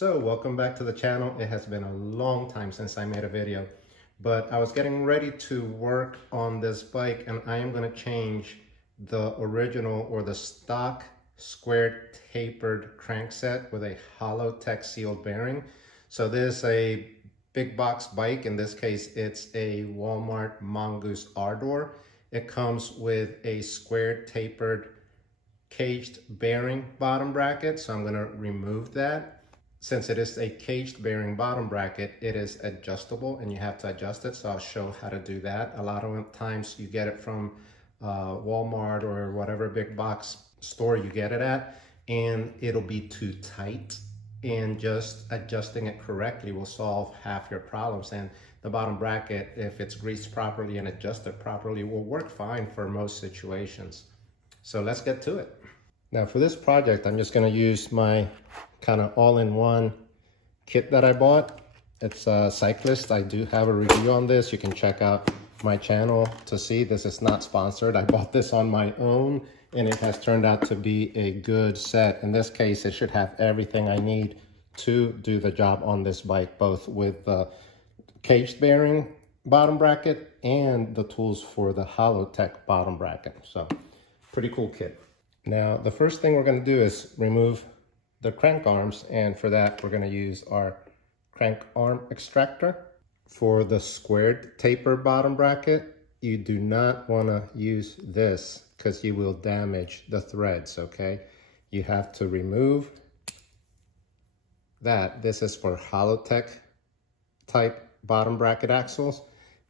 So welcome back to the channel. It has been a long time since I made a video, but I was getting ready to work on this bike and I am going to change the original or the stock squared tapered crankset with a Hollowtech sealed bearing. So this is a big box bike. In this case, it's a Walmart Mongoose Ardor. It comes with a squared tapered caged bearing bottom bracket. So I'm going to remove that. Since it is a caged bearing bottom bracket, it is adjustable and you have to adjust it. So I'll show how to do that. A lot of times you get it from Walmart or whatever big box store you get it at, and it'll be too tight, and just adjusting it correctly will solve half your problems. And the bottom bracket, if it's greased properly and adjusted properly, will work fine for most situations. So let's get to it. Now for this project, I'm just going to use my kind of all-in-one kit that I bought. It's a Cyclist. I do have a review on this. You can check out my channel to see. This is not sponsored. I bought this on my own and it has turned out to be a good set. In this case, it should have everything I need to do the job on this bike, both with the caged bearing bottom bracket and the tools for the Hollowtech bottom bracket. So pretty cool kit. Now, the first thing we're going to do is remove the crank arms, and for that, we're going to use our crank arm extractor. For the squared taper bottom bracket, you do not want to use this because you will damage the threads, okay? You have to remove that. This is for Hollowtech type bottom bracket axles,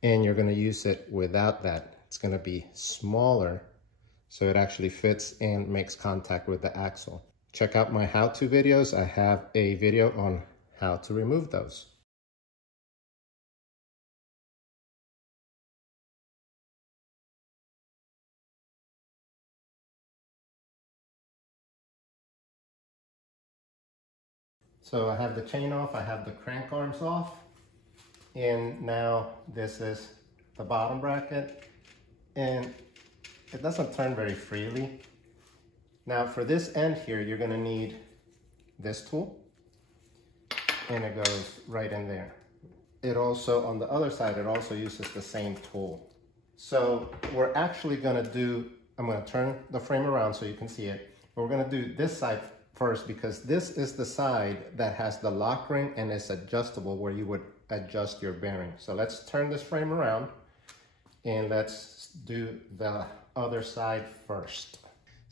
and you're going to use it without that. It's going to be smaller, so it actually fits and makes contact with the axle. Check out my how-to videos. I have a video on how to remove those. So I have the chain off, I have the crank arms off, and now this is the bottom bracket, and it doesn't turn very freely. Now for this end here, you're going to need this tool, and it goes right in there. It also, on the other side, it also uses the same tool. So we're actually going to do, I'm going to turn the frame around so you can see it, but we're going to do this side first because this is the side that has the lock ring and it's adjustable where you would adjust your bearing. So let's turn this frame around and let's do the other side first.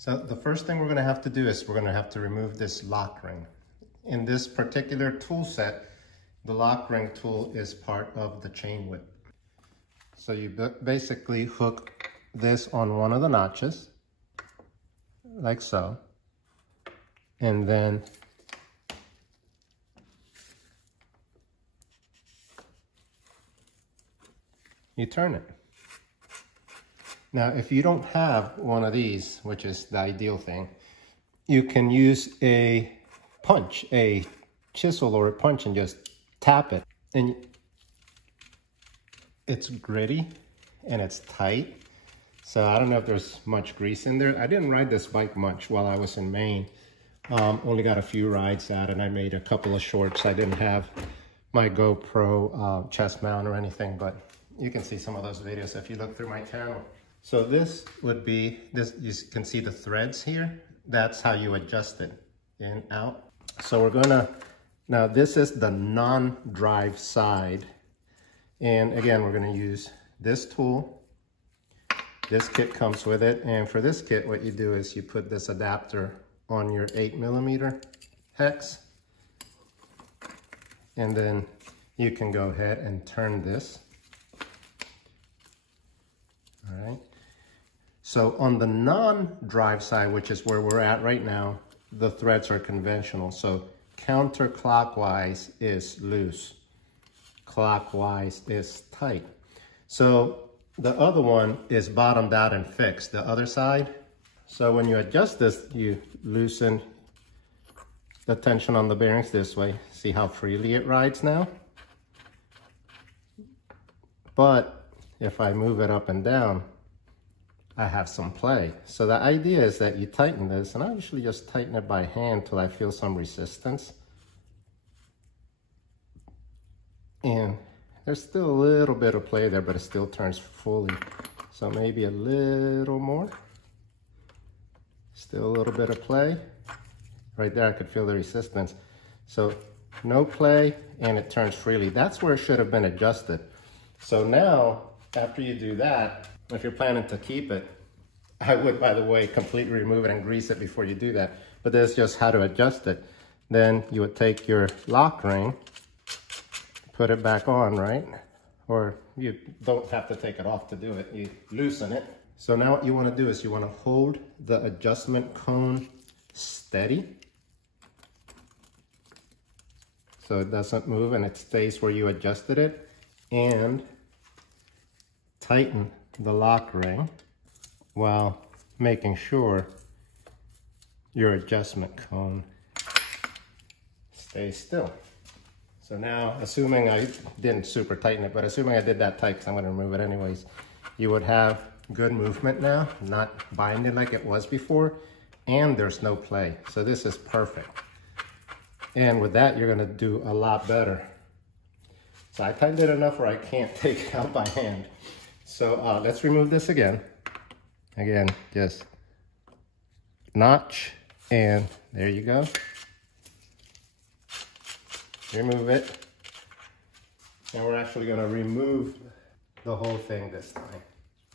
So the first thing we're going to have to do is we're going to have to remove this lock ring. In this particular tool set, the lock ring tool is part of the chain whip. So you basically hook this on one of the notches, like so, and then you turn it. Now, if you don't have one of these, which is the ideal thing, you can use a punch, a chisel or a punch, and just tap it. And it's gritty and it's tight. So I don't know if there's much grease in there. I didn't ride this bike much while I was in Maine. Only got a few rides out and I made a couple of shorts. I didn't have my GoPro chest mount or anything, but you can see some of those videos if you look through my channel. So this would be, this, you can see the threads here. That's how you adjust it, in, out. So we're gonna, now this is the non-drive side. And again, we're gonna use this tool. This kit comes with it. And for this kit, what you do is you put this adapter on your 8mm hex. And then you can go ahead and turn this. All right. So on the non-drive side, which is where we're at right now, the threads are conventional. So counterclockwise is loose, clockwise is tight. So the other one is bottomed out and fixed, the other side. So when you adjust this, you loosen the tension on the bearings this way. See how freely it rides now? But if I move it up and down, I have some play. So the idea is that you tighten this, and I usually just tighten it by hand till I feel some resistance. And there's still a little bit of play there, but it still turns fully. So maybe a little more. Still a little bit of play. Right there, I could feel the resistance. So no play, and it turns freely. That's where it should have been adjusted. So now, after you do that, if you're planning to keep it, I would, by the way, completely remove it and grease it before you do that. But that's just how to adjust it. Then you would take your lock ring, put it back on, right? Or you don't have to take it off to do it. You loosen it. So now what you want to do is you want to hold the adjustment cone steady so it doesn't move and it stays where you adjusted it, and tighten the lock ring while making sure your adjustment cone stays still. So now, assuming I didn't super tighten it, but assuming I did that tight because I'm going to remove it anyways, you would have good movement now, not binding like it was before, and there's no play. So this is perfect. And with that, you're going to do a lot better. So I tightened it enough where I can't take it out by hand. So let's remove this again. Again, just notch, and there you go. Remove it. And we're actually going to remove the whole thing this time.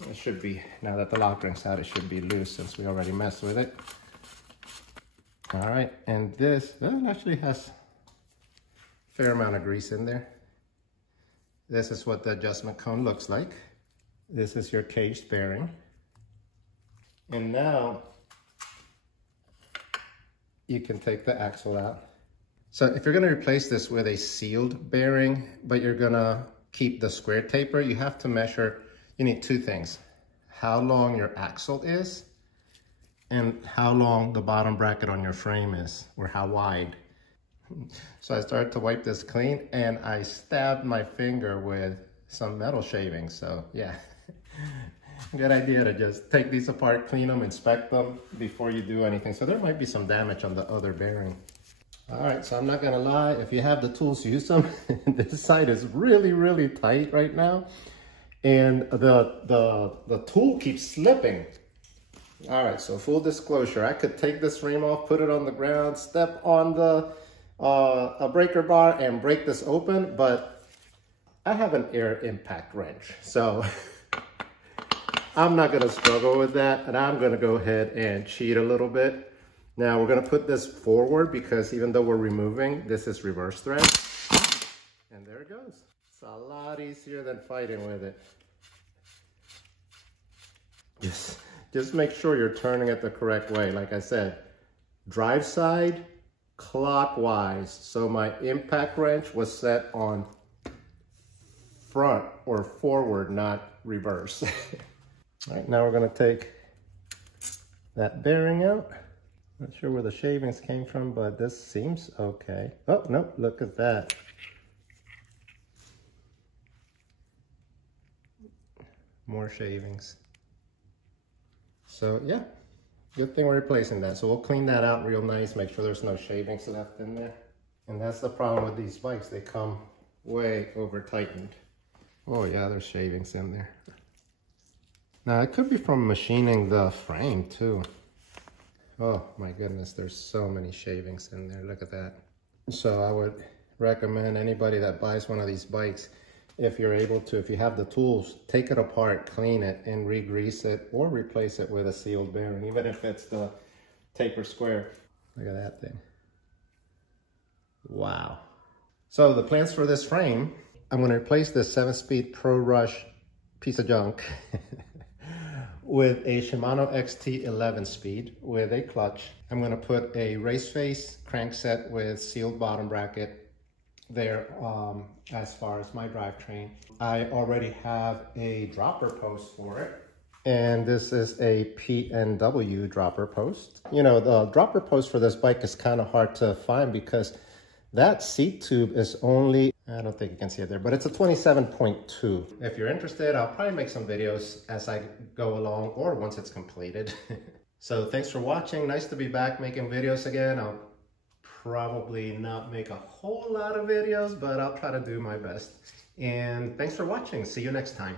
It should be, now that the lock ring's out, it should be loose since we already messed with it. All right, and this actually has a fair amount of grease in there. This is what the adjustment cone looks like. This is your caged bearing. And now you can take the axle out. So if you're gonna replace this with a sealed bearing, but you're gonna keep the square taper, you have to measure, you need two things. How long your axle is and how long the bottom bracket on your frame is, or how wide. So I started to wipe this clean and I stabbed my finger with some metal shavings. So yeah, good idea to just take these apart, clean them, inspect them before you do anything. So there might be some damage on the other bearing. All right, so I'm not gonna lie, if you have the tools, use them. This side is really, really tight right now. And the tool keeps slipping. All right, so full disclosure, I could take this frame off, put it on the ground, step on the a breaker bar and break this open, but I have an air impact wrench. So I'm not gonna struggle with that, and I'm gonna go ahead and cheat a little bit. Now we're gonna put this forward because even though we're removing, this is reverse thread. And there it goes. It's a lot easier than fighting with it. Just make sure you're turning it the correct way. Like I said, drive side clockwise. So my impact wrench was set on front or forward, not reverse. All right, now we're gonna take that bearing out. Not sure where the shavings came from, but this seems okay. Oh, no, look at that. More shavings. So yeah, good thing we're replacing that. So we'll clean that out real nice, make sure there's no shavings left in there. And that's the problem with these bikes. They come way over tightened. Oh yeah, there's shavings in there. Now it could be from machining the frame too. Oh my goodness, there's so many shavings in there. Look at that. So I would recommend anybody that buys one of these bikes, if you're able to, if you have the tools, take it apart, clean it, and re-grease it or replace it with a sealed bearing, even if it's the taper square. Look at that thing. Wow. So the plans for this frame, I'm going to replace this 7-speed Pro Rush piece of junk with a Shimano XT 11-speed with a clutch. I'm going to put a race face crankset with sealed bottom bracket there as far as my drivetrain. I already have a dropper post for it. And this is a PNW dropper post. You know, the dropper post for this bike is kind of hard to find because that seat tube is only, I don't think you can see it there, but it's a 27.2. If you're interested, I'll probably make some videos as I go along or once it's completed. So thanks for watching. Nice to be back making videos again. I'll probably not make a whole lot of videos, but I'll try to do my best. And thanks for watching. See you next time.